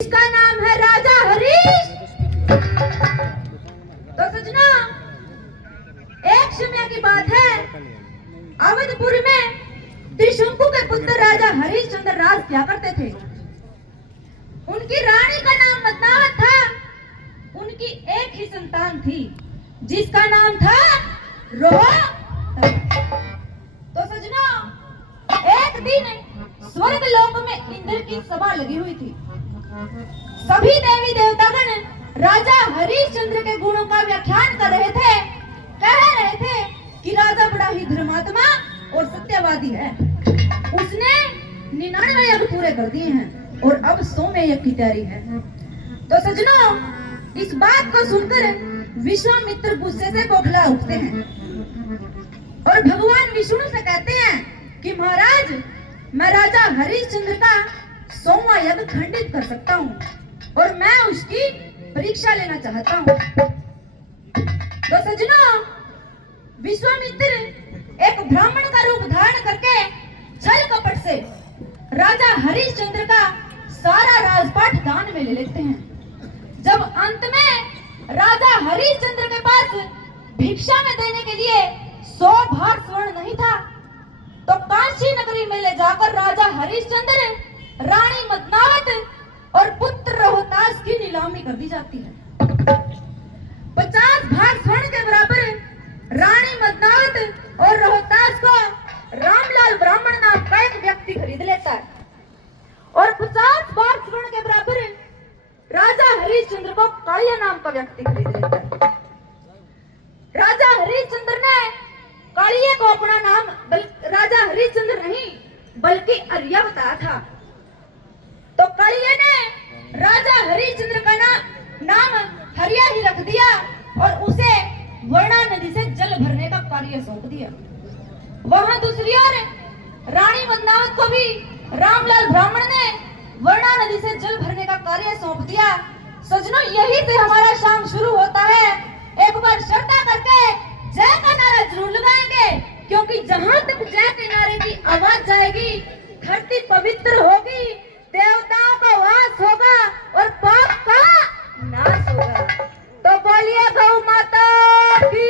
इसका नाम है राजा हरीश। तो सजना, एक समय की बात है, अवधपुर में त्रिशंकु के पुत्र राजा हरिश्चंद्र राज किया करते थे। उनकी रानी का नाम मदनावत था। उनकी एक ही संतान थी जिसका नाम था रोह। तो सजना, एक दिन स्वर्ग लोक में इंद्र की सभा लगी हुई थी। सभी देवी देवतागण राजा हरिश्चंद्र के गुणों का व्याख्यान कर रहे थे। कह रहे थे कि राजा बड़ा ही धर्मात्मा और सत्यवादी है। उसने 99 यज्ञ पूरे कर दिए हैं और अब 100वें यज्ञ की तैयारी है। तो सजनों, इस बात को सुनकर विश्वामित्र गुस्से से बौखला उठते हैं और भगवान विष्णु से कहते हैं कि महाराज, मैं राजा हरिश्चंद्र का 100वां यज्ञ खंडित कर सकता हूँ और मैं उसकी परीक्षा लेना चाहता हूँ। तो सजनों, विश्वामित्र एक ब्राह्मण का रूप धारण करके छल कपट से राजा हरिश्चंद्र का सारा राजपाट दान में ले लेते हैं। जब अंत में राजा हरिश्चंद्र के पास भिक्षा में देने के लिए 100 भार स्वर्ण नहीं था, तो काशी नगरी में ले जाकर राजा हरिश्चंद्र, रानी मदनावत और पुत्र रोहतास की नीलामी कर दी जाती है। 50 भार स्वर्ण के बराबर रानी मदनावत और रोहतास को रामलाल ब्राह्मण नाम का एक व्यक्ति खरीद लेता है और 50 भार स्वर्ण के बराबर राजा हरिश्चंद्र को कालिया नाम का व्यक्ति खरीद लेता है। राजा हरिश्चंद्र ने कालिया को अपना नाम राजा हरिश्चंद्र नहीं बल्कि आर्या बताया था। तो कालिया ने राजा हरिश्चंद्र का नाम हरिया ही रख दिया और उसे वर्णा नदी से जल भरने का कार्य सौंप दिया। वहां दूसरी ओर रानी मदनावत को भी रामलाल ब्राह्मण ने वर्णा नदी से जल भरने का कार्य सौंप दिया। सजनों, यही से हमारा शाम शुरू होता है। एक बार श्रद्धा करके जय का नारा जरूर लगाएंगे, क्योंकि जहां तक जय के नारे की आवाज जाएगी, धरती पवित्र होगी, देवताओं का वास होगा और पाप का नाश होगा। तो बोलिए गौ माता की,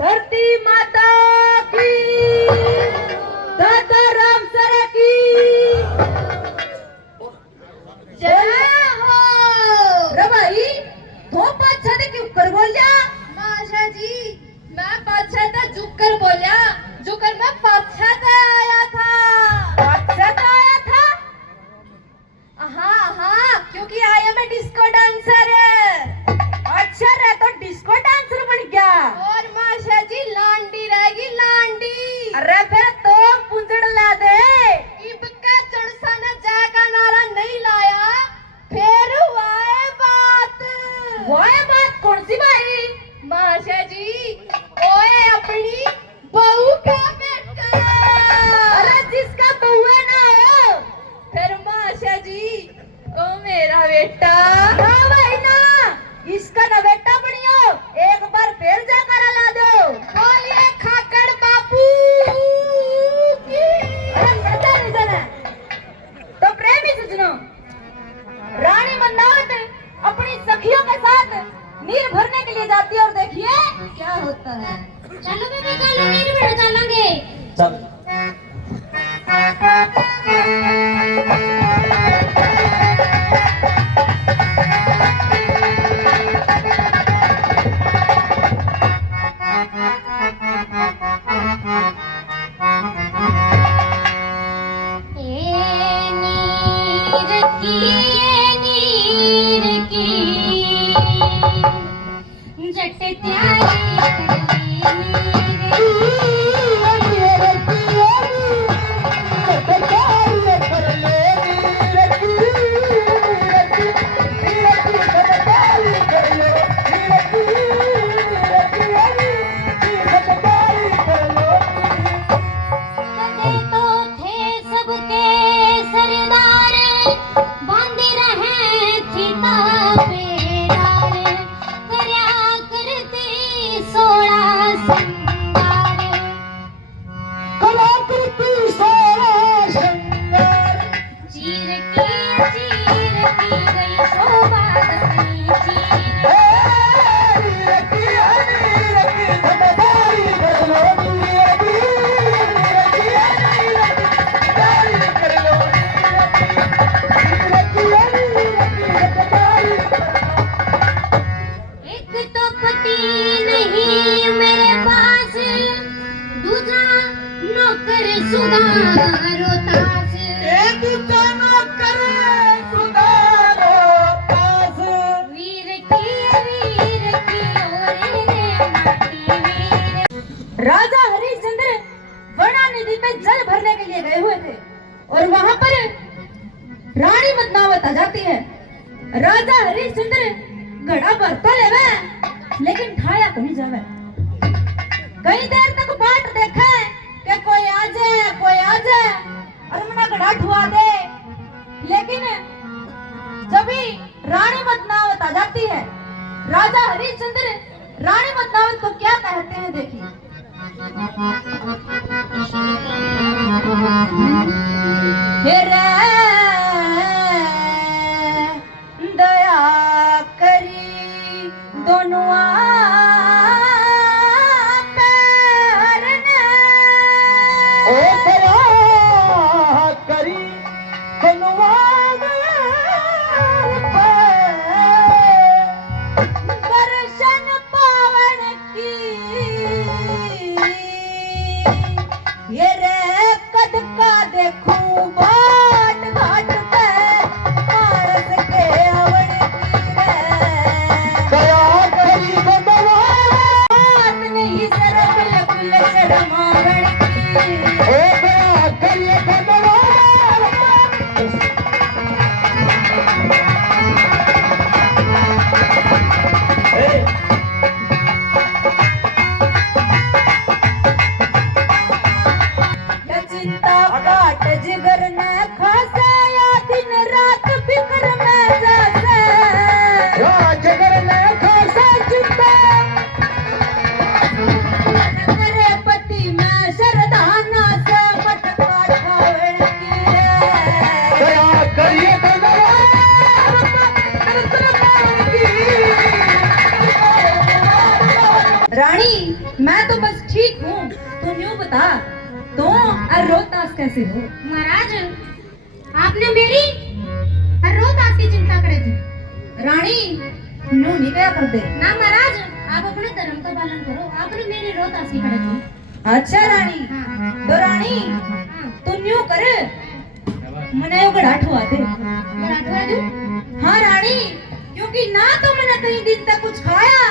धरती माता की, दादा राम सर की जय हो। रे भाई, दो पाछा दे क्यों कर बोलिया? माशा जी, मैं पाछा था झुककर बोलिया, झुककर मैं पाछा था आया था। पाछा तो आया था? हाँ हाँ, क्योंकि आया मैं डिस्को डांसर। अच्छा रे, तो डिस्को डांसर बन गया। और माशा जी लांडी रहेगी लांडी। अरे फिर तो पुंजड़ ला दे। इबका चढ़सा ने जय का नारा नहीं लाया, फिर हुआ है बात। वो है बात कौन सी भाई? माशा जी, ओए अपनी बहू का बेटा। अरे जिसका बउआ ना हो। फिर माशा जी, ओ मेरा बेटा। हाँ भाई ना, इसका ना बेटा बनियो, एक बार फिर जाकर ला दो। बोलिए खाकड़ बापू की। अरे मरता नहीं जाना। तो प्रेमी सजनों, रानी मदनावत अपनी सखियों के साथ नीर भरने के लिए जाती है और देखिए क्या होता है। चलो बेबे, चलो नीर भर चलेंगे। चल। सोने नहीं मेरे पास दूसरा नौकर सुधारो तास वीर की और माटी वीर। राजा हरिश्चंद्र वर्णा नदी पे जल भरने के लिए गए हुए थे और वहां पर रानी पद्मावत आ जाती है। राजा हरिश्चंद्र घड़ा भर तो लेवे लेकिन ठाया को नहीं जावे। कई देर तक बाट देखे कि कोई आ जाए और मना घड़ा ठुआ दे, लेकिन जब भी रानी पद्मावत आ जाती है, राजा हरिश्चंद्र रानी पद्मावत को क्या कहते हैं देखिए। हे रे दया करी दोनों दर्शन पावन की ये रे कद का देखूं बाट घाट पे मानस के अवण की रे दया करी बात नहीं शरम लकुल शरमावण की ओ दया करी चिंता काट जिगर न खासे या दिन रात फिक्र में जासे जिगर न खासे चिंता न करे पति में शरदाना से मटका ठावण की दया करिए रानी, मैं तो बस ठीक हूँ, तुम यूँ बता तो रोहतास कैसे हो? महाराज आपने मेरी रोहतास की चिंता करे थी। रानी नो नहीं क्या कर दे ना महाराज, आप अपने धर्म का पालन करो, आपने मेरी रोहतास की करे थी। अच्छा रानी, हाँ। तो रानी हाँ। तुम यूँ कर मने उगड़ा ठुआ दे। मैं ठुआ दूं? हाँ रानी, क्योंकि ना तो मैंने कई दिन तक कुछ खाया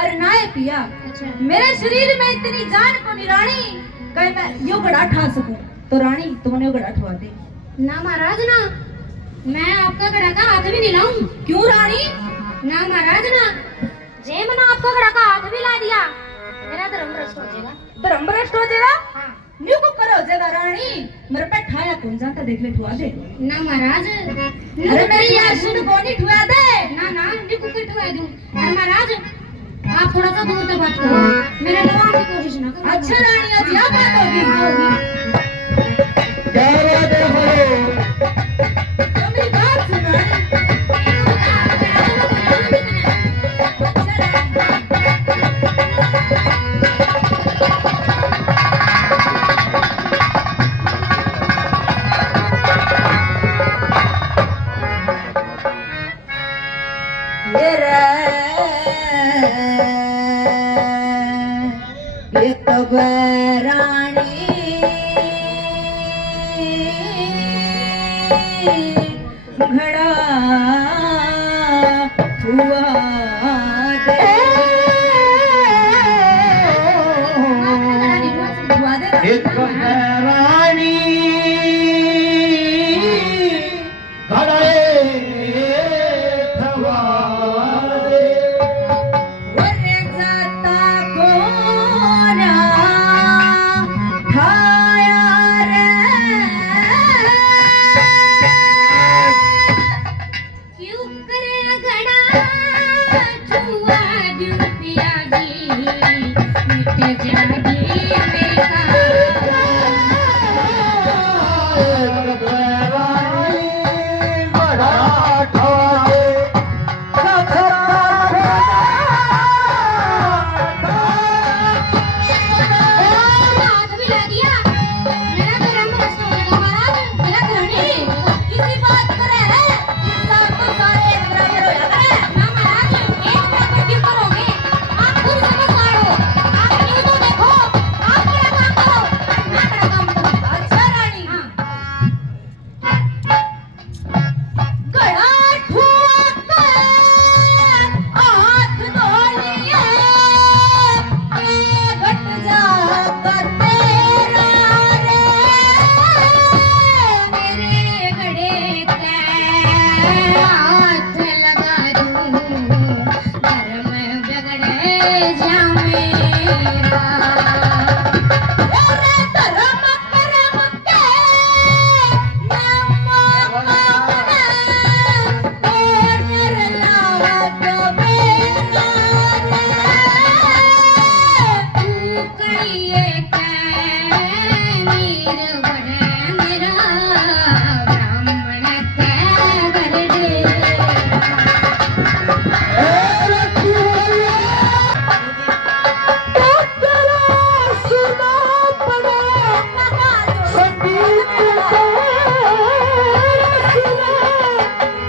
और ना ही पिया। अच्छा। मेरे शरीर में इतनी जान को नहीं रानी कहीं मैं यो गड़ा ठा सकूं। तो रानी तुमने यो गड़ा ठुआ दे। ना महाराज ना, मैं आपका घड़ा का हाथ भी नहीं लाऊं। क्यों रानी? ना महाराज ना, जे मैंने आपका घड़ा का हाथ भी ला दिया मेरा धर्म भ्रष्ट हो जाएगा। धर्म भ्रष्ट हो जाएगा? हाँ। न्यू को करो जगह रानी, मेरे पे ठाया कौन जाता देख ले ठुआ दे। ना महाराज, अरे मेरी आशुन को नहीं ठुआ दे। ना ना, निकू के ठुआ दूं। अरे महाराज आप थोड़ा सा दूर से बात करो, मेरे लगाने की कोशिश ना करो। अच्छा रानी, आज यहाँ बात होगी। क्या बात है? तो मेरी बात सुन रानी। एक रानी घड़ा हुआ दे एक रानी घड़े ठवा दे। ओरे जाता कोना ठाया रे क्यों करे घड़ा छुआ दूं पिया जी, मिट जाएगी मेरी का। हाथ भी ला दिया, मेरा धर्म भ्रष्ट हो जाएगा महाराज। मेरा घड़ी किसी बात करे है इंसान तो सारे एक बराबर हो जाते हैं। ना महाराज, एक बराबर क्यों करोगे? आप खुद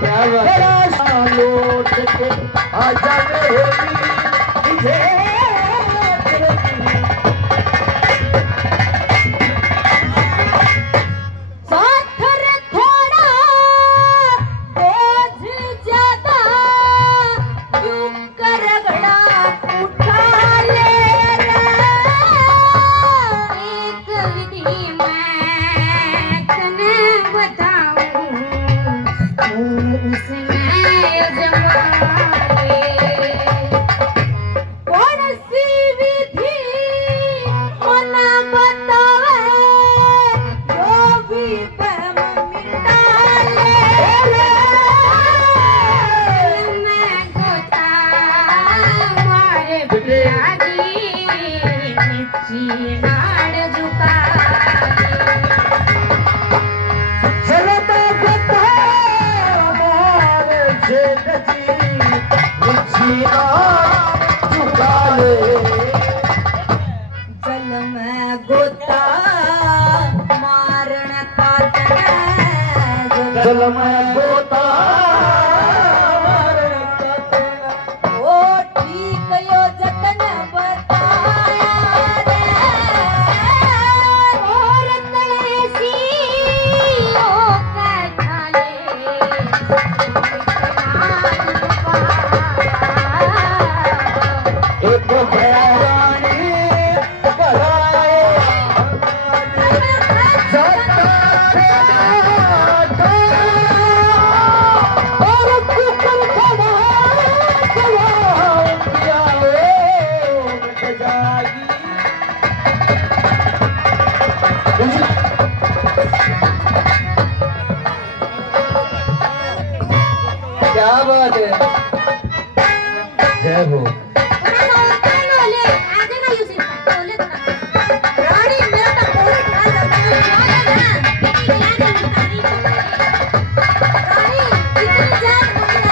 तेरा लौट के आजा मेरी साथर थोड़ा बोझ ज्यादा यूं कर रगड़ा उठा ले रे। एक विधि मैं तने बताऊं उसमें जमाए कौन सी विधि मना बतावे जो भी बहम मिटा ले रे। मैं गोता मारे पियाजी मिर्ची नाड़ झुका चलता बता मारे से गजी मुझीना झुका ले जल में गोता मारण काटना जल में गोता ओ ठीक यो जतन बताया रे। और तड़ेसी ओ कैठा ले एक भैरानी कराए और कुकर खड़ा जागी क्या बात है जय हो रानी मेरा तो कोई ख्याल रखना रानी इतनी जान मुझे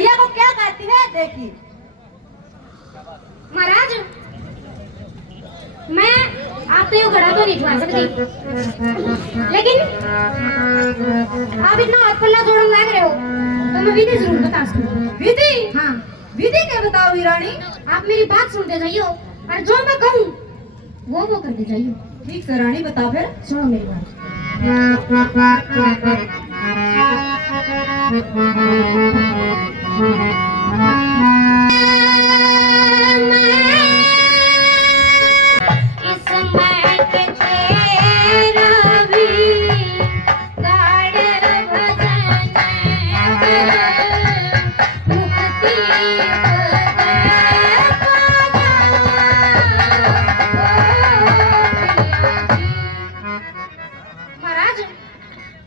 ये को क्या कहती है देखी। महाराज मैं आपसे यो घड़ा तो नहीं छुआ सकती, लेकिन आप इतना हाथ पल्ला जोड़ने लग रहे हो तो मैं विधि जरूर बता सकूं। विधि हाँ, विधि क्या बताओगी रानी। आप मेरी बात सुनते जाइयो और जो मैं कहूँ वो करते जाइयो। ठीक से रानी बता फिर। सुनो मेरी बात। महाराज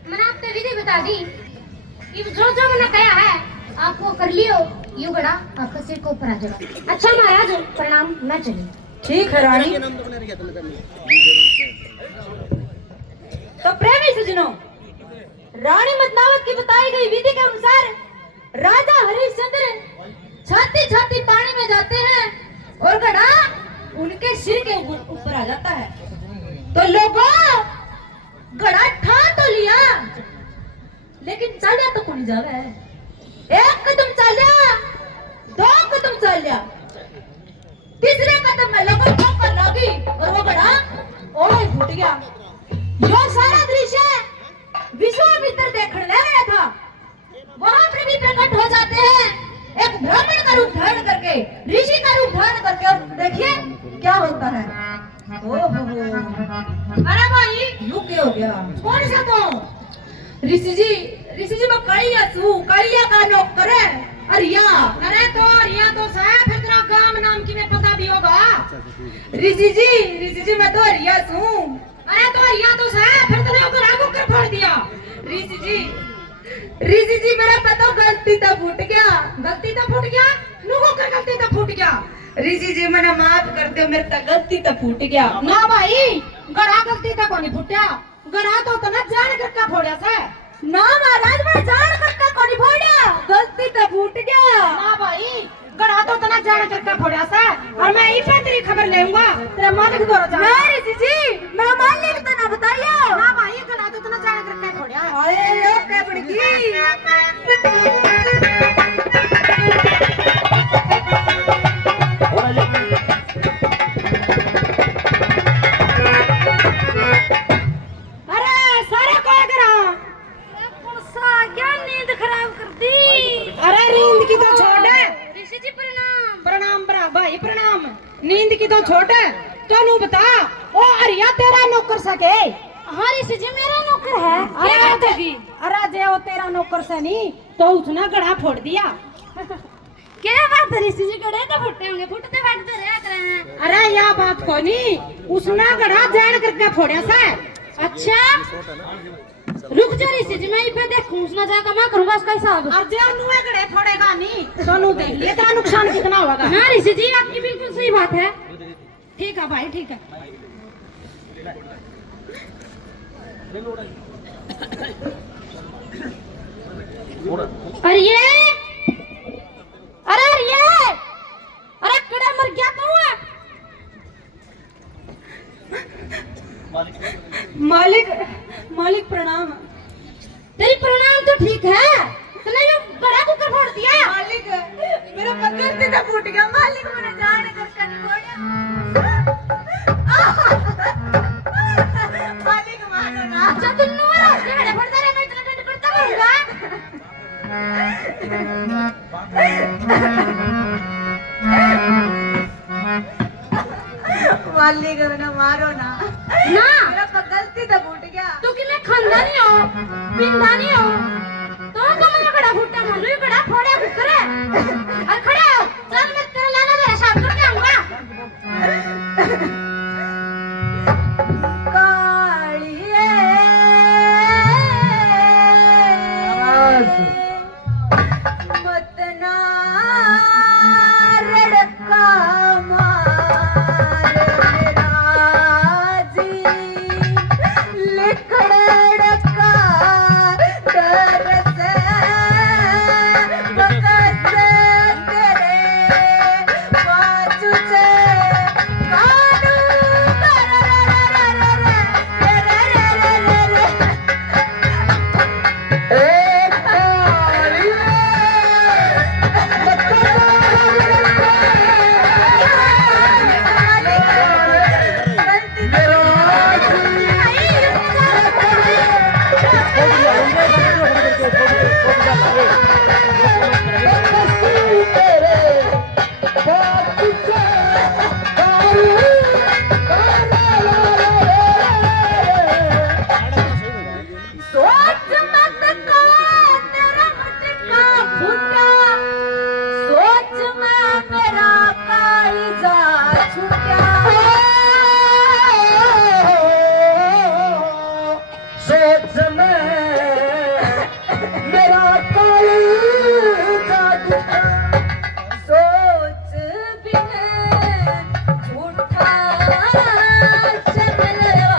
मैंने आपसे विधि बता दी कि जो जो मैंने कहा है आपको कर लियो, यू गड़ा आपका सिर को ऊपर आ जाएगा। अच्छा महाराज प्रणाम, मैं चली। ठीक है रानी। तो प्रेमी सजनों, रानी मदनावत की बताई गई विधि के अनुसार राजा हरिश्चंद्र छाती छाती पानी में जाते हैं और घड़ा उनके सिर के ऊपर आ जाता है। तो लोगों घड़ा ठा तो लिया लेकिन चलिया तो कौन जावे। एक कदम चलिया, दो कदम चलिया, तीसरे कदम में लोगों को पर लगी और वो घड़ा ओढ़ फूट गया। यो सारा दृश्य विश्वामित्र देखने लग गया था। वहां पर भी प्रकट हो जाते हैं एक ब्राह्मण का रूप धारण करके, ऋषि का रूप धारण करके। और देखिए क्या होता है। ओहो, अरे भाई यू क्या हो गया। कौन सा तो ऋषि जी मैं कलिया का नौकर है। अरिया अरे तो रिया तो साहब फिर तेरा गांव नाम की में पता भी होगा। ऋषि जी मैं तो अरिया हूँ। अरे तो रिया तो साहब फिर तेरे को रागो कर फोड़ दिया। ऋषि जी मेरा पता गलती तो फूट गया। गलती तो फूट गया, नुगो कर गलती तो फूट गया। ऋषि जी मैंने माफ कर दो, मेरे तक गलती तो फूट गया। ना भाई गड़ा गलती तो कोनी फुटिया, गड़ा तो तना जान कर का फोड़या से। ना महाराज मैं जान कर का कोनी फोड़या, गलती तो फूट गया। ना भाई गड़ा तो तना जान कर का फोड़या से और मैं ई पे तेरी खबर लेऊंगा तेरे मालिक द्वारा जा। ना ऋषि जी मैं मालिक छोड़ तू बता ओ अरिया तेरा नौकर सके हाँ ऋषि जी मेरा नौकर है। क्या बात है की? अरे जे वो तेरा नौकर से नहीं तो उसने गड़ा फोड़ दिया। क्या बात है ऋषि जी, गड़े तो फुटते होंगे, फुटते फटते रह कर रहे हैं। अरे यह बात को नहीं, उसने गड़ा जान करके फोड़ा सा। अच्छा रुक जा ऋषि जी, मैं इधर देखूं, उसने जाकर मैं करूंगा उसका हिसाब। और जे नुए गड़े फोड़ेगा नहीं तो नु देख लिए तेरा नुकसान कितना होगा। हाँ ऋषि जी आपकी बिल्कुल सही बात है। ठीक है भाई ठीक है। अरे ये अरे कड़ा मर गया तू है। मालिक मालिक प्रणाम। तेरी प्रणाम तो ठीक है, तूने जो बड़ा कुकर फोड़ दिया। मालिक मेरा पकड़ से फूट गया। मालिक मेरा जान करके मालिक मानो ना। अच्छा तुम नुआ रास्ते में फटता रहे, मैं इतना ठंड पड़ता रहूंगा। मालिक ना मारो ना। ना मेरा गलती से फूट गया। तू कि मैं खानदानी हो, पिंडानी हो, तो मैं कड़ा फुटता मालूम, ये कड़ा फोड़े कुकर है। और खड़े हो, चल मैं तेरा लाना मेरा साफ करके आऊंगा। कालिए मत ना रड़का मार मेरा जी लिखड़का डर से बकस तेरे बाजू से कानू सोच मत का तेरा मटका फूटा, सोच में मेरा कालिजा छूटा। सोच में मेरा कालिजा छूटा। सोच बिन झूठा चलवा।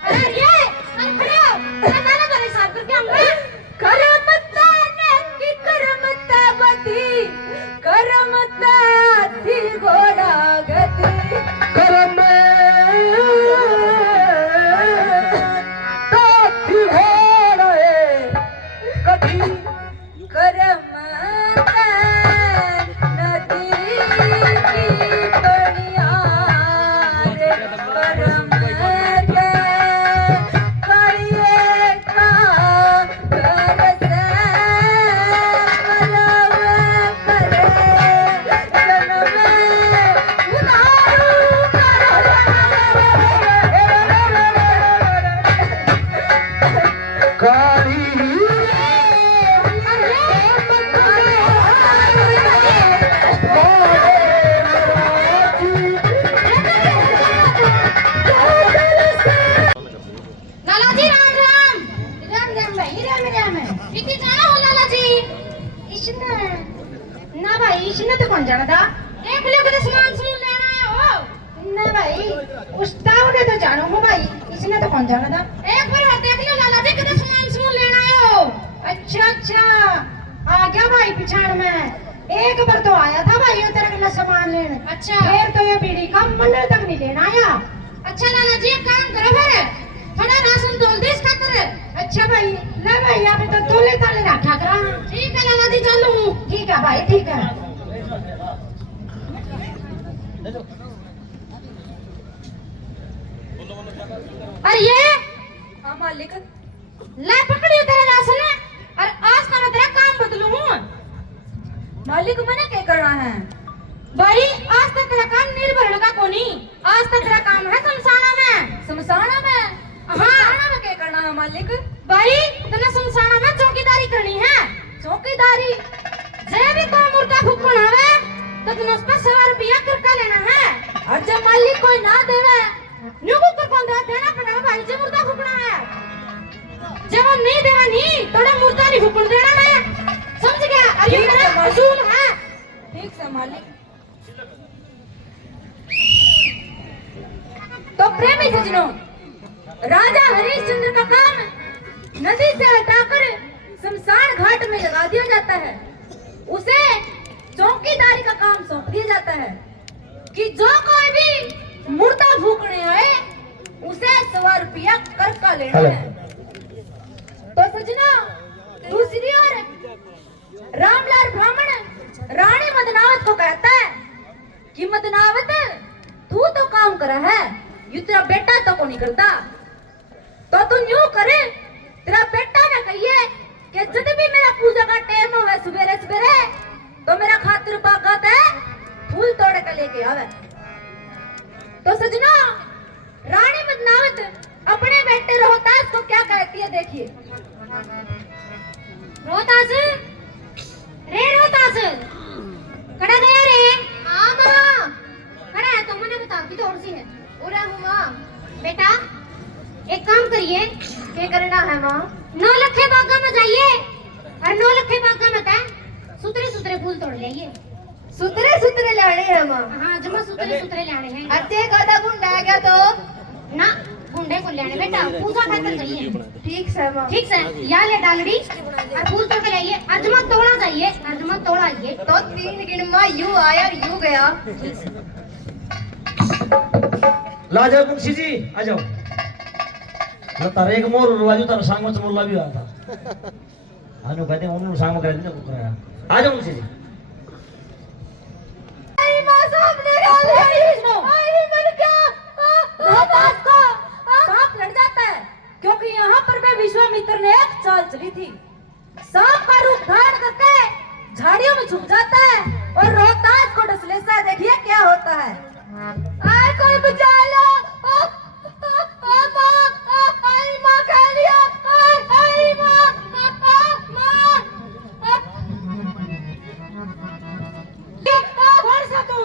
अरे ये चल खड़े हो, तेरा लाना मेरा हिसाब करके आऊंगा। करमता ने की करमता बदी, करमता थी घोड़ा गति। करम ताथी हो रहे कभी करमता नदी की बढ़िया रे करमते कालिए का घर से मलव करे जन्म उधारू काली लाला जी राम राम। राम राम भाई, राम कितनी जाना हो लाला जी? इसने ना भाई, इसने तो कौन जाना था? एक लोग तो सामान सुन लेना है हो। ना भाई उस्ताद ने तो जानो हूँ भाई, इसने तो कौन जाना था। एक बार और देख लो लाला जी कितना सामान लेना आए हो। अच्छा आ गया भाई पिछाड़ में। एक बार तो आया था भाई ये तेरे के सामान लेने। अच्छा फिर तो ये बीड़ी का मंडल तक नहीं लेना आया। अच्छा लाला जी एक काम करो फिर थोड़ा राशन तोल दे इसका कर। अच्छा भाई ले भाई यहाँ पे तो तोले ताले रखा करा। ठीक है लाला जी चलो। ठीक है भाई ठीक है। और ये हाँ मालिक। ले पकड़ियो तेरे राशन और आज का मैं तेरा काम बदलूं। मालिक मैंने क्या करना है? भाई आज तक तेरा काम निर्भर का कोनी, आज तक तेरा काम है शमशाना में। शमशाना में? हाँ शमशाना में क्या करना है मालिक? भाई तने शमशाना में चौकीदारी करनी है। चौकीदारी? जे भी कोई मुर्दा फूकन आवे तो तने उस पर 100 रुपया करका लेना है। और जब मालिक कोई ना देवे न्यूको कर कौन देना पड़ेगा भाई जे मुर्दा फूकना है। जब वो नहीं देना नहीं तो मुर्दा नहीं फूकन देना है, समझ गया? और ये मेरा असूल है। ठीक से मालिक। तो प्रेमी सजनों, राजा हरिश्चंद्र का काम नदी से हटाकर शमशान घाट में लगा दिया जाता है। उसे चौकीदारी का काम सौंप दिया जाता है कि जो कोई भी मुर्दा फूकने आए उसे 100 रुपया कर का लेना है। तो सजना दूसरी ओर रामलाल ब्राह्मण रानी मदनावत को कहता है कि मदनावत तू तो काम करा है, यू तेरा बेटा तो को नहीं करता। तो तू यूं करे तेरा बेटा ना कहिए कि जब भी मेरा पूजा का टाइम होवे सवेरे सवेरे तो मेरा खातिर बागत है फूल तोड़ के लेके आवे। तो सजना रानी मदनावत अपने बेटे रोहतास को क्या कहती है देखिए। रोहतास रे रोहतास कड़ा गया रे। हाँ माँ कड़ा है तो मैंने बता की दौड़ सी है। उरे हूँ माँ। बेटा एक काम करिए। क्या करना है माँ? 9 लखे बागा में जाइए और 9 लखे बागा में तय सुतरे सुतरे फूल तोड़ लाइए। सुतरे सुतरे लाने हैं माँ? हाँ जमा सुतरे सुतरे लाने हैं। अच्छे का गुंडा है क्या? तो ना गुंडे को लेने बेटा पूजा खातर चाहिए। ठीक है माँ। ठीक है या ले डालड़ी और फूल तोड़ के लाइए। अर्जमा तोड़ा जाइए, अर्जमा तोड़ाइए। तो 3 गिन माँ यू आया और यू गया। ला जाओ मुंशी जी आ जाओ। तारे एक मोर रुवाजू तारा सांग में मोर भी आया था। आनो कहते हैं उन्होंने सांग में करा दिया कुकराया। आ जाओ मुंशी जी। आई माँ सामने डाल गई। आई मर गया। रोहतास को सांप लड़ जाता है क्योंकि यहाँ पर मैं विश्वामित्र ने एक चाल चली थी। सांप का रूप धारण करके झाड़ियों में छुप जाता है और रोहतास को डस लेता है। देखिए क्या होता है। आए कोई बचा लो। आई माँ खा लिया। आई माँ। कौन सा तू?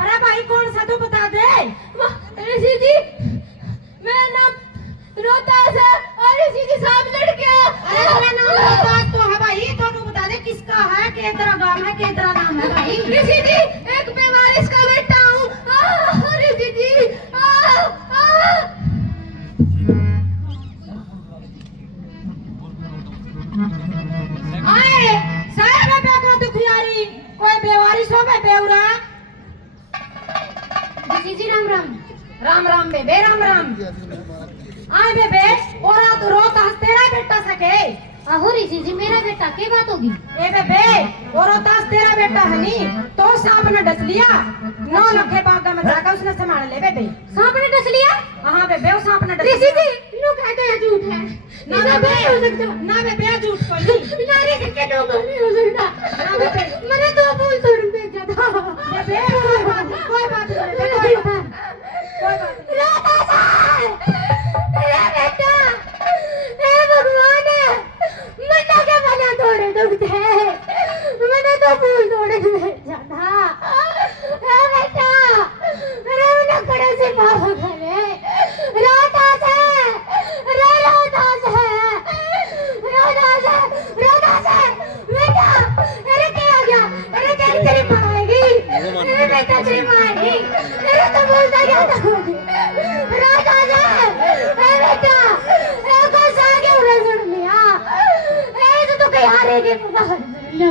अरे भाई कौन सा तू बता दे। ऋषि जी मेरा नाम रोहतास है और ऋषि जी सांप लड़ गया। अरे मेरा नाम रोहतास तो है भाई, तो तू बता दे किसका है, केतरा गांव है, केतरा नाम है भाई। ऋषि जी एक बेवारिस का बेटा हूँ। ऋषि जी आए सारे बेटा को दुखियारी कोई बेवारिस हो बे बेवरा। जी राम राम। राम राम बेबे राम राम। आए बेबे और तो रोहतास तेरा बेटा सके। आहो ऋषि जी मेरा बेटा क्या बात होगी? ए बेबे और रोहतास तेरा बेटा है नी तो सांप ने डस लिया। 9 लखे बागा में जाकर उसने संभाल ले बेबे। सांप ने डस लिया? हाँ बेबे वो सांप ने डस ऋषि लिया। जी नो कहते हैं झूठ है। ना बेबे हो सकता ना बेबे झूठ कोई नहीं। ना ऋषि के नो नहीं हो सकता। ना बेबे मैंने तो फूल तोड़ भेजा था। बेबे कोई बात नहीं कोई बात नहीं कोई बात नहीं। रोहतास मेरा बेटा हे भगवान मन्ना के मना तोड़े दुखते मैंने तो फूल तोड़े भेजा था। हे बेटा अरे मना करे से पाप करे। रोहतास है रे रोहतास है रोहतास है रोहतास है बेटा। अरे क्या आ गया? अरे तेरी तेरी मारेगी तुम्हारे के बात सुन लो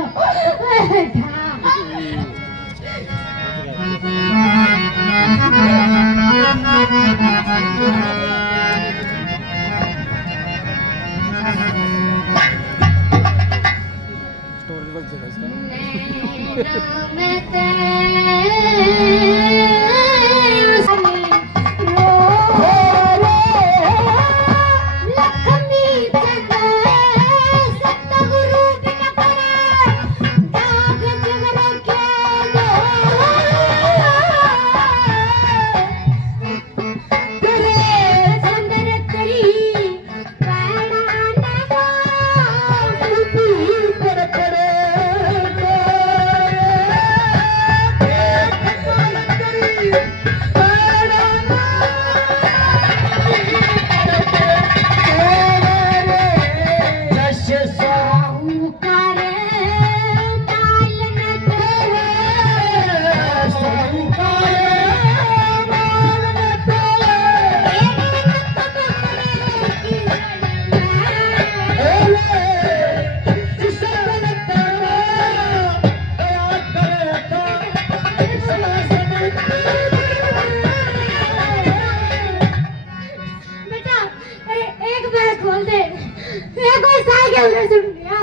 बेटा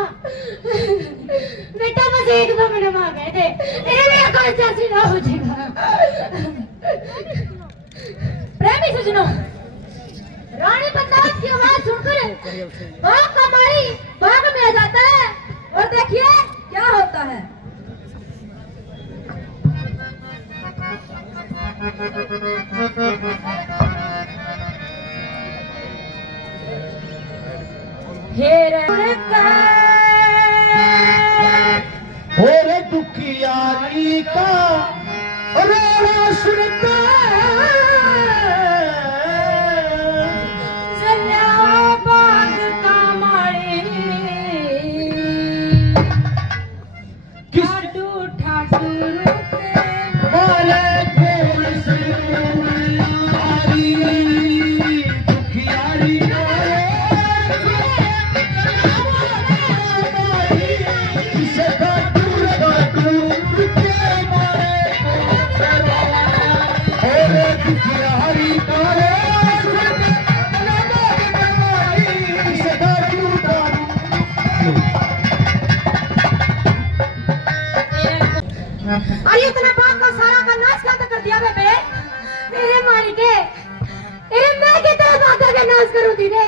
बेटा बस एक दो मिनट आ गए थे मेरा खर्चा सीधा हो जाएगा प्रेमी सजनों रानी पद्मावत की आवाज सुनकर बाघ का मारी बाघ में आ जाता है और देखिए क्या होता है और दुखियारी का रोना सुनता चला बाग का मारे ठाटू ठाटू बोले बोल से दुखियारी अरे इतना बाग का सारा का नाश कर दिया बे मेरे मालिक अरे मैं कितना बाग का नाश करूं धीरे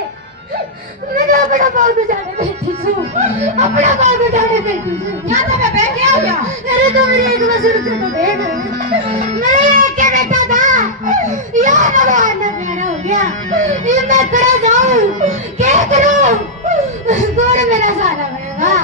मैंने अपना बाग बचाने बैठी हूं अपना बाग बचाने बैठी हूं क्या था बे क्या हो गया अरे तो मेरी एक बार सुन के तो देख मेरे क्या बेटा था यार भगवान ने प्यारा हो गया ये मैं खड़ा जाऊं क्या करूं कौन मेरा साला बनेगा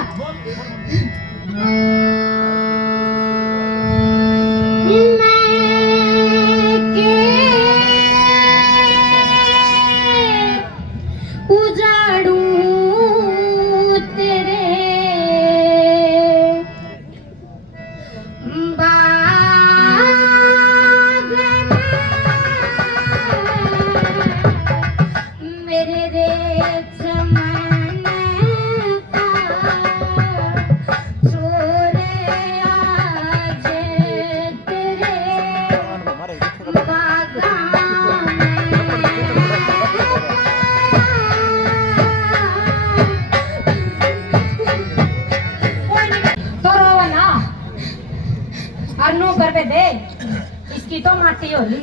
इसकी तो माटी होली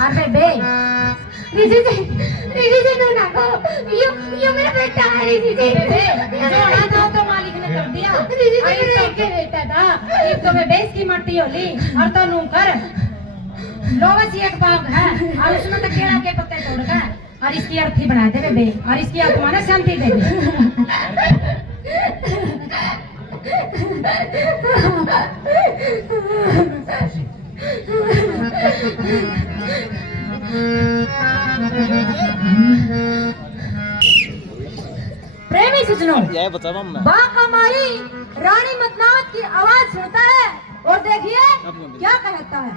अरे बे ऋषि जी ना को यो मेरा बेटा है ऋषि जी जोड़ा था तो मालिक ने कर दिया ऋषि जी मेरा एक बेटा था एक तो मैं बेस की माटी होली और तो नू कर लोवस एक बाग है और उसमें तो केला के पत्ते तोड़कर और इसकी अर्थी बना दे बे और इसकी आत्मा ने शांति दे प्रेमी सजनों बाघ हमारी रानी मदनावत की आवाज सुनता है और देखिए क्या कहता है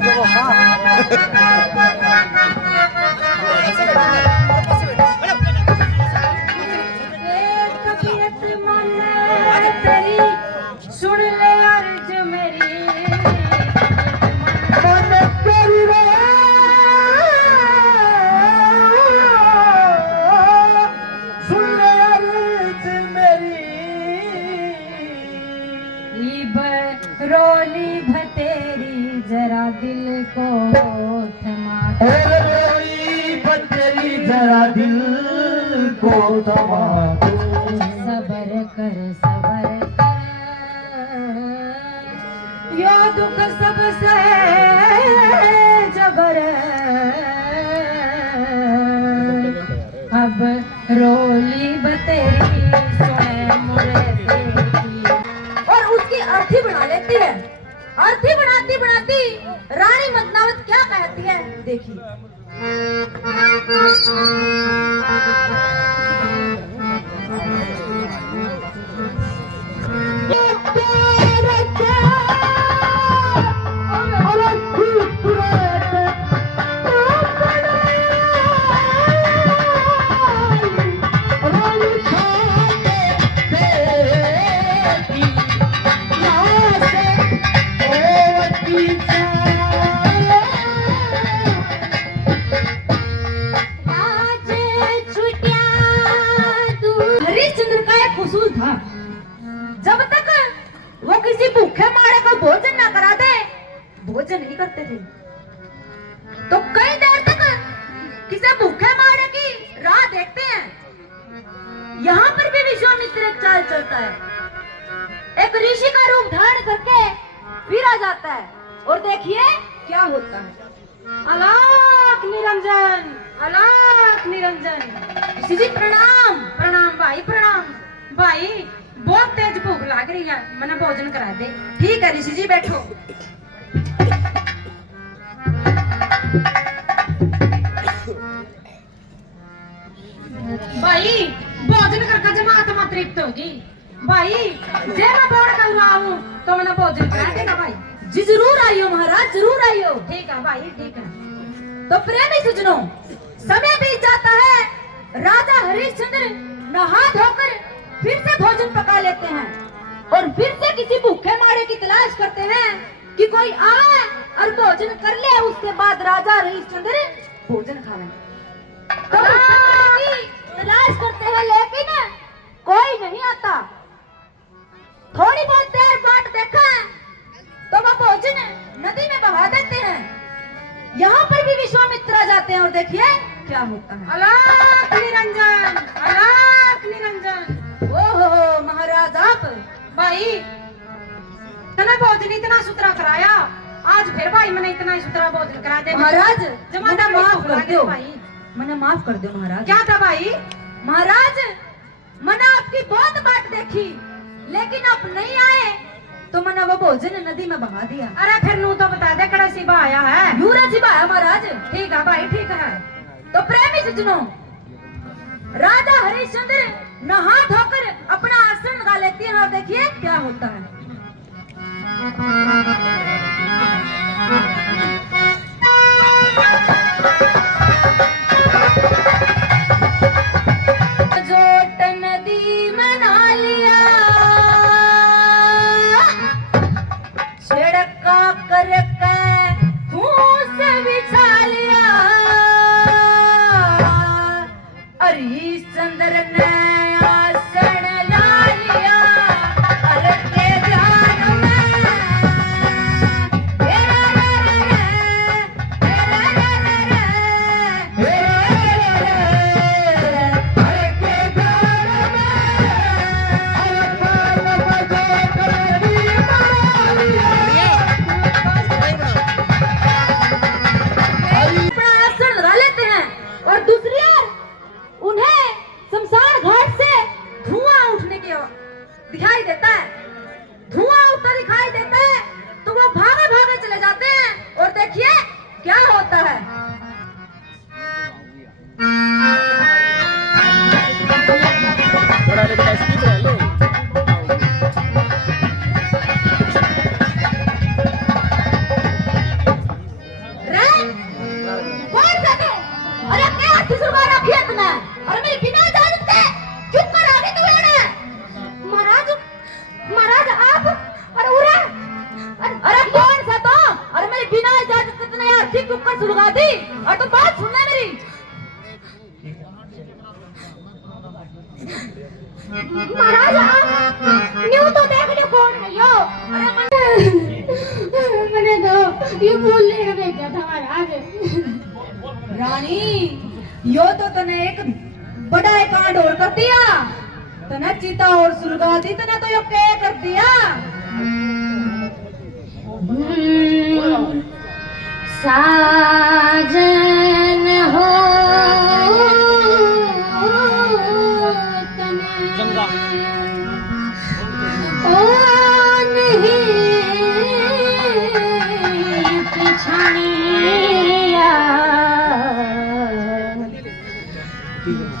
Go, तबीयत माने तेरी सुन ले अर्ज मेरी मन तेरी रे सुन ले अर्ज मेरी रोली भतेरी जरा दिल को थमा रोली बतेरी जरा दिल को थमा सबर कर यो दुख सब सहे जबर अब रोली बतेरी सुने मुरे देखी और उसकी अर्थी बना लेती है। अर्थी बनाती बनाती रानी मदनावत क्या कहती है देखिए। हरिश्चंद्र का एक उसूल था, जब तक वो किसी भूखे मारे को भोजन ना करा दे भोजन नहीं करते थे। तो कई देर तक किसी भूखे मारे की राह देखते हैं। यहाँ पर भी विश्वामित्र एक चाल चलता है, एक ऋषि का रूप धारण करके फिर आ जाता है और देखिए क्या होता है। अलाक निरंजन, अलाक निरंजन। ऋषि जी प्रणाम। प्रणाम भाई, प्रणाम भाई। बहुत तेज भूख लग रही है, मैंने भोजन करा दे। ठीक है ऋषि जी बैठो। भाई भोजन करके जमात में तृप्त होगी। भाई जे मैं बोर्ड कर रहा हूँ तो मैंने भोजन करा देगा भाई। जी जरूर आइयो महाराज, जरूर आइयो। ठीक है भाई, ठीक है। तो प्रेमी सुजनों, समय बीत जाता है, राजा हरिश्चंद्र नहा धोकर फिर से भोजन पका लेते हैं और फिर से किसी भूखे मारे की तलाश करते हैं कि कोई आए और भोजन कर ले। उसके बाद राजा हरिश्चंद्र भोजन खा लें। तो की तलाश करते हैं लेकिन कोई नहीं आता। थोड़ी बहुत देर बाद देखा तो वह भोजन नदी में बहा देते हैं। यहाँ पर भी विश्वामित्र आ जाते हैं और देखिए क्या होता है। अलाक निरंजन, अलाक निरंजन। ओहो महाराज आप भाई तने भोजन इतना सुथरा कराया, आज फिर भाई मैंने इतना ही सुथरा भोजन करा दे। महाराज जमाना मने माफ कर दो भाई। मने माफ कर दो महाराज। क्या था भाई? महाराज मैंने आपकी बहुत बात देखी लेकिन आप नहीं आए तो मैंने वो भोजन नदी में बहा दिया। अरे फिर नू तो बता दे कड़ा सिबा आया है। यूरा जी बहाया महाराज। ठीक है भाई, ठीक है। तो प्रेमी सज्जनों, राजा हरिश्चंद्र नहा धोकर अपना आसन लगा लेते हैं और देखिए क्या होता है। जोट नदी मना लिया, छिड़का करके फूस बिछा लिया। हरिश्चंद्र ने आसन ला लिया, अरे के ध्यान में पर सुलगा दी और तो बात सुन ले मेरी। महाराज आप न्यू तो देख लियो कौन है यो। मैंने तो ये बोल लेने भेजा था महाराज। रानी यो तो तने एक बड़ा एक कांड और कर दिया, तना चीता और सुलगा दी, तना तो यो क्या कर दिया। साजन हो जंगा ओ नहीं पिछाड़िया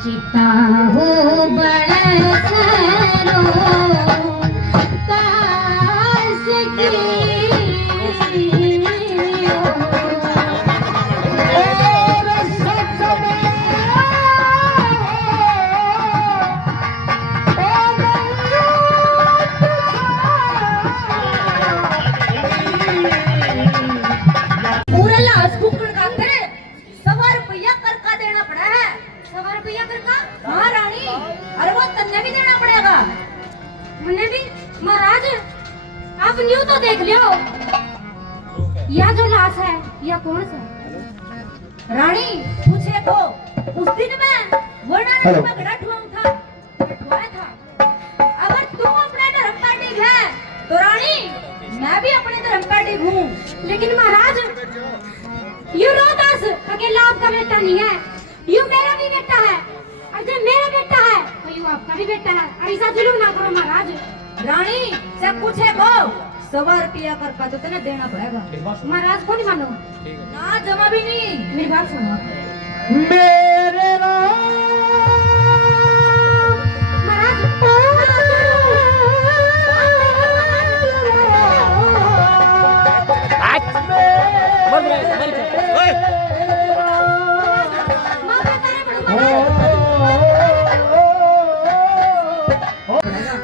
चिता हो बड़सरो तास पूरा लाश फूकण का थे, 100 रुपया कर का देना पड़ा है। 100 रुपया कर का? हाँ रानी, अरे वो तन्ने भी देना पड़ेगा। मुझे भी। महाराज आप न्यू तो देख लियो, यह जो लाश है यह कौन सा है? रानी पूछे को उस दिन में वर्णा ने तुम्हें गड़ा ठुआया था। अगर तुम अपने धर्म पर ठीक है तो रानी मैं भी अपने धर्म पर ठीक हूँ। लेकिन महाराज यू रोहतास अकेला आपका बेटा नहीं है, यू मेरा भी बेटा है, और जब मेरा बेटा है तो यू आपका भी बेटा है। ऐसा जुल्म ना करो महाराज। रानी से पूछे को 100 रुपया कर का तो तेने देना पड़ेगा। महाराज को नहीं मानो, ना जमा भी नहीं। मेरी बात सुनो। मेरे राम महाराज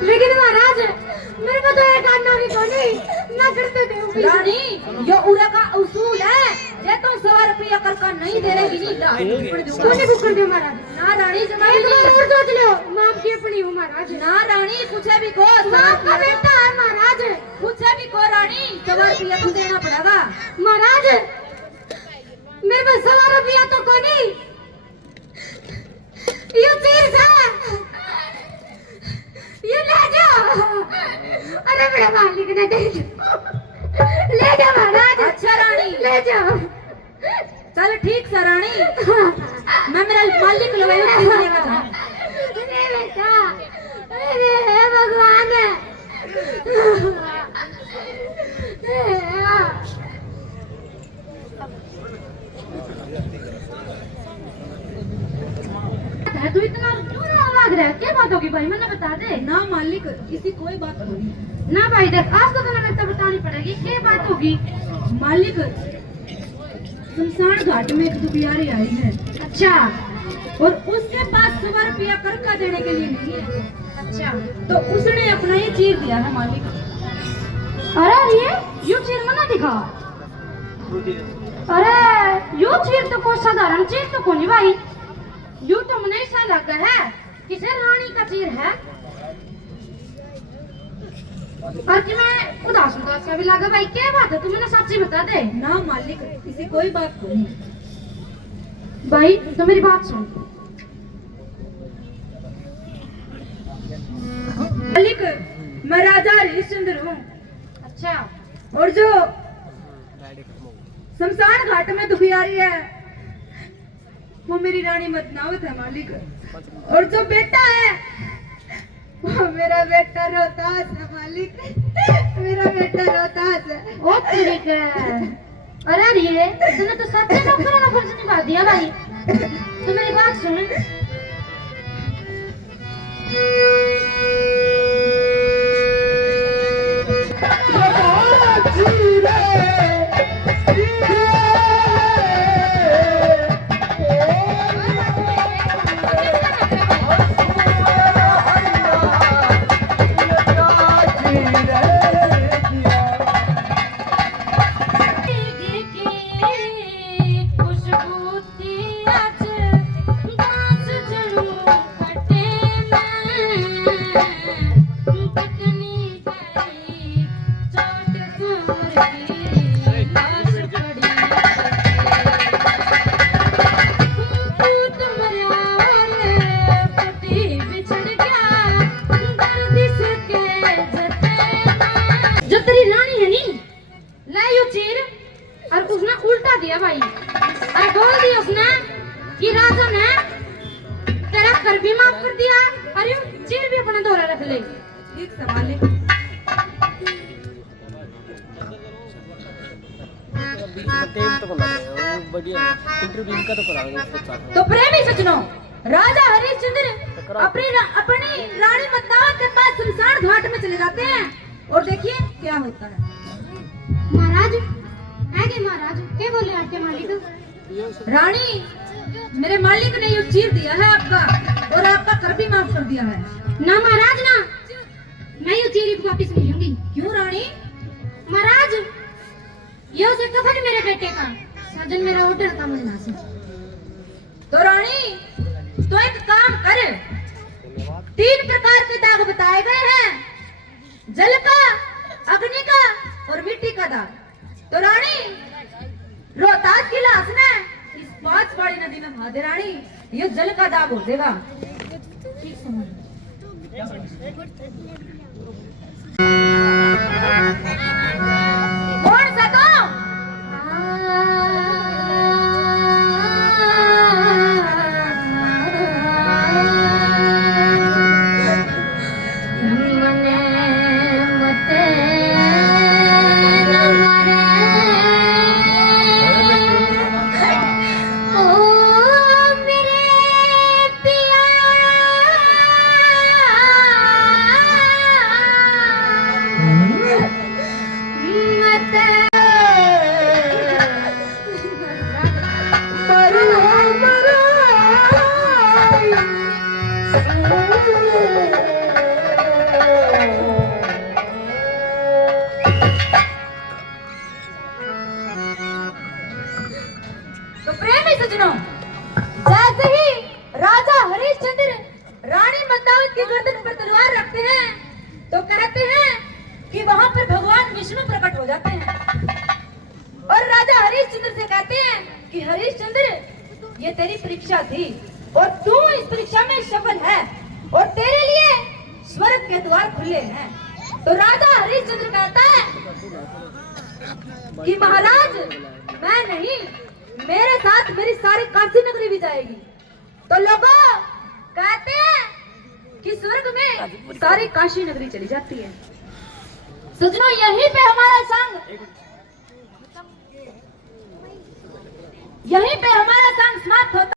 लेकिन महाराज मेरे को तो एक आना भी कोनी ना करते थे। रानी यो उरा का उसूल है, ये तो 100 रुपया कर का नहीं दे रही नहीं ला कोनी बुक कर दियो महाराज। ना रानी जमा एक बार नहीं। और सोच लो, मां की अपनी हूं महाराज। ना रानी पूछे भी को मां का बेटा है महाराज। पूछे भी को रानी 100 रुपया तो देना पड़ेगा। महाराज मेरे पास 100 रुपया तो कोनी, ये चीज है, ये ले जाओ। अरे मेरा मालिक ने दे दो, ले जाओ महाराज। अच्छा रानी ले जाओ। चल ठीक सा रानी, मैं मेरा मालिक लगाई देगा था। अरे बेटा, अरे भगवान तू इतना क्यों लग रहा है? क्या बात होगी भाई, मैंने बता दे। ना मालिक किसी कोई बात नहीं। ना भाई देख, आज तो तुम्हें तो बतानी पड़ेगी क्या बात होगी। मालिक शमशान घाट में एक दुबियारी आई है अच्छा और उसके पास 100 रुपया कर का देने के लिए नहीं है। अच्छा, तो उसने अपना ही चीर दिया है मालिक। अरे ये चीज मना दिखा। अरे यू चीज तो कोई साधारण चीज तो कोनी भाई, यू तो मुझे ऐसा लग है किसे रानी का चीर है। और कि मैं उदास उदास सा भी लगा भाई, क्या बात है, तू मुझे सच्ची बता दे। ना मालिक किसी कोई बात को नहीं। भाई तो मेरी बात सुन। मालिक मैं राजा हरिश्चंद्र हूँ। अच्छा, और जो शमशान घाट में दुबियारी है वो मेरी रानी मदनावत है मालिक। और जो बेटा है वो मेरा बेटा रोहतास है मालिक। मेरा बेटा रोहतास है। ओ तेरी के। अरे ये तूने तो सच में नौकर ना फर्ज निभा दिया भाई। तो मेरी बात सुन। बीच में टाइम तो बोला वो बढ़िया इंटरव्यू इनका तो कराओगे उसके साथ तो प्रेमी सज्जनों, राजा हरिश्चंद्र अपनी रानी मंदावत के पास शमशान घाट में चले जाते हैं और देखिए क्या होता है। महाराज आगे महाराज क्या बोले आपके मालिक? रानी, मेरे मालिक ने ये चीर दिया है आपका और आपका कर भी माफ कर दिया है। ना महाराज ना, मैं ये चीरी वापस नहीं लूंगी। क्यों रानी? महाराज ये उसे कफन मेरे बेटे का सजन मेरा ऑर्डर था मुझे से। तो रानी, तो एक काम कर, 3 प्रकार के दाग बताए गए हैं, जल का, अग्नि का और मिट्टी का दाग। तो रानी, रोहतास की लाश ने इस 5 पहाड़ी नदी में बहा दे रानी, ये जल का दाग हो जाएगा। ठीक समझ। कौन सा तो? तो प्रेमी सज्जनों, जैसे ही राजा हरिश्चंद्र रानी मंदावत की गर्दन पर तलवार रखते हैं तो कहते हैं कि वहां पर भगवान विष्णु प्रकट हो जाते हैं और राजा हरिश्चंद्र से कहते हैं कि हरिश्चंद्र, ये तेरी परीक्षा थी और तू इस परीक्षा में सफल है और तेरे लिए स्वर्ग के द्वार खुले हैं। तो राजा हरिश्चंद्र कहता है कि महाराज, मैं नहीं, मेरे साथ मेरी सारी काशी नगरी भी जाएगी। तो लोगों कहते हैं कि स्वर्ग में सारी काशी नगरी चली जाती है। सजनों, यहीं पे हमारा संग समाप्त होता